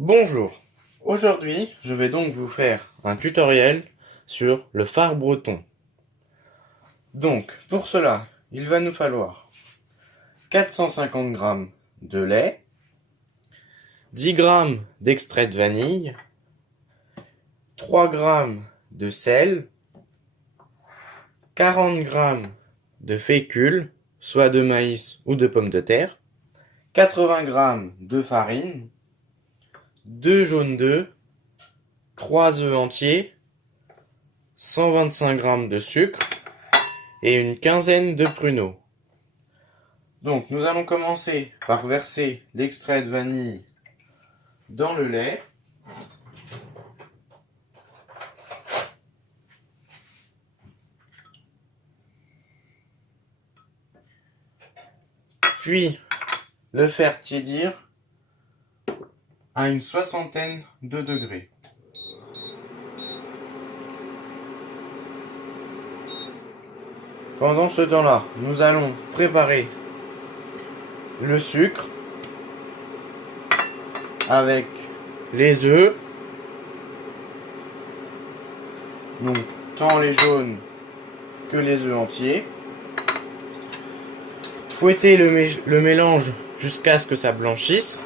Bonjour, aujourd'hui je vais donc vous faire un tutoriel sur le phare breton. Donc pour cela, il va nous falloir 450 g de lait, 10 g d'extrait de vanille, 3 g de sel, 40 g de fécule, soit de maïs ou de pommes de terre, 80 g de farine, 2 jaunes d'œufs, 3 œufs entiers, 125 g de sucre et une quinzaine de pruneaux. Donc nous allons commencer par verser l'extrait de vanille dans le lait. Puis le faire tiédir à une soixantaine de degrés. Pendant ce temps-là, nous allons préparer le sucre avec les œufs, donc tant les jaunes que les œufs entiers. Fouetter le mélange jusqu'à ce que ça blanchisse.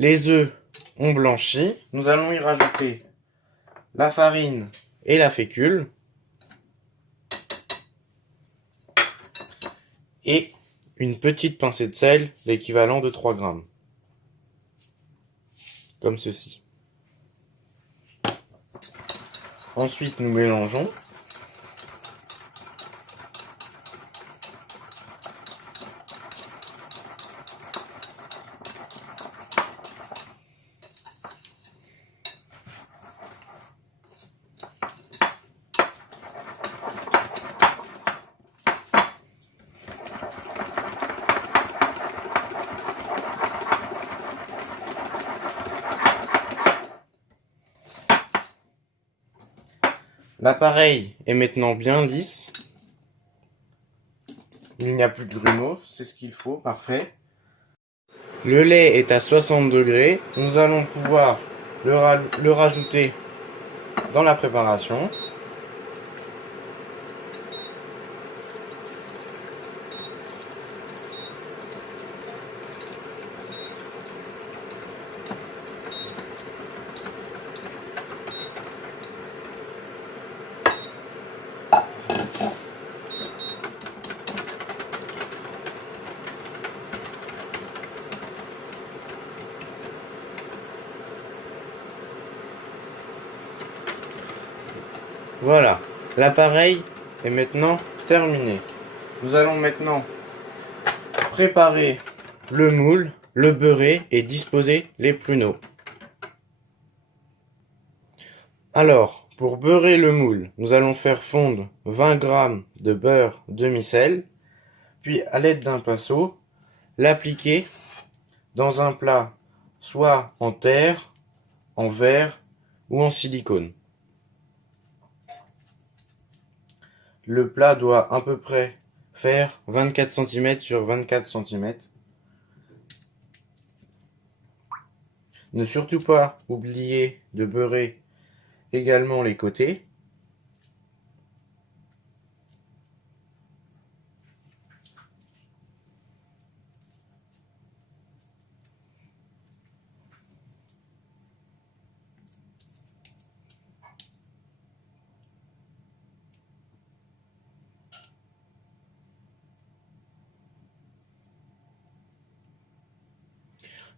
Les œufs ont blanchi, nous allons y rajouter la farine et la fécule et une petite pincée de sel, l'équivalent de 3 g, comme ceci. Ensuite, nous mélangeons. L'appareil est maintenant bien lisse. Il n'y a plus de grumeaux, c'est ce qu'il faut, parfait. Le lait est à 60 degrés. Nous allons pouvoir le rajouter dans la préparation. Voilà, l'appareil est maintenant terminé. Nous allons maintenant préparer le moule, le beurrer et disposer les pruneaux. Alors, pour beurrer le moule, nous allons faire fondre 20 g de beurre demi-sel, puis à l'aide d'un pinceau, l'appliquer dans un plat, soit en terre, en verre ou en silicone. Le plat doit à peu près faire 24 cm sur 24 cm. Ne surtout pas oublier de beurrer également les côtés.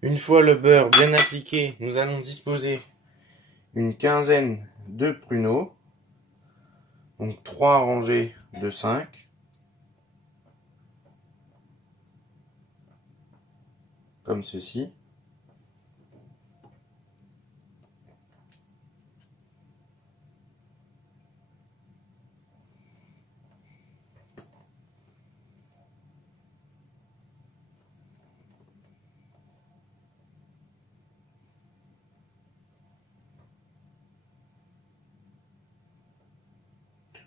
Une fois le beurre bien appliqué, nous allons disposer une quinzaine de pruneaux, donc 3 rangées de 5, comme ceci.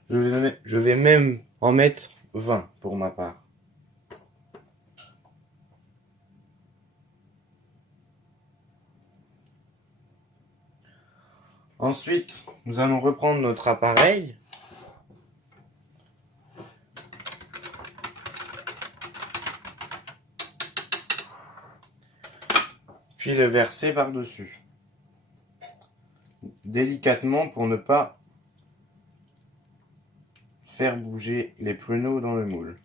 Je vais même en mettre 20 pour ma part. Ensuite, nous allons reprendre notre appareil. Puis le verser par-dessus. Délicatement pour ne pas faire bouger les pruneaux dans le moule.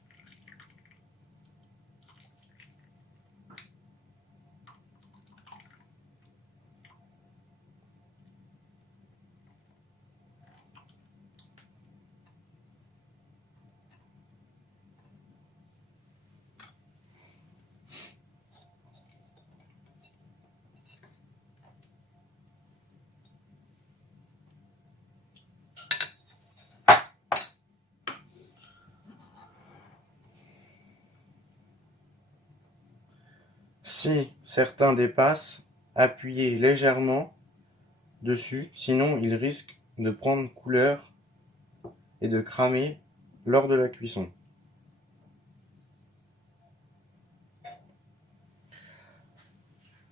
Si certains dépassent, appuyez légèrement dessus, sinon ils risquent de prendre couleur et de cramer lors de la cuisson.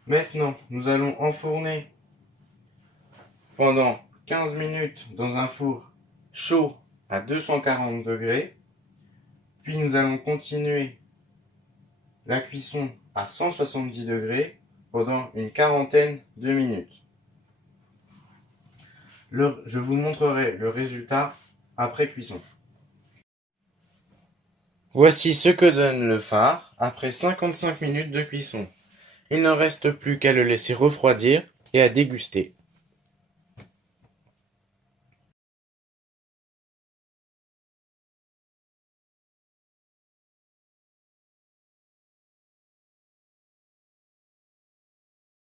Maintenant, nous allons enfourner pendant 15 minutes dans un four chaud à 240 degrés. Puis nous allons continuer la cuisson à 170 degrés pendant une quarantaine de minutes. Je vous montrerai le résultat après cuisson. Voici ce que donne le fard après 55 minutes de cuisson. Il ne reste plus qu'à le laisser refroidir et à déguster.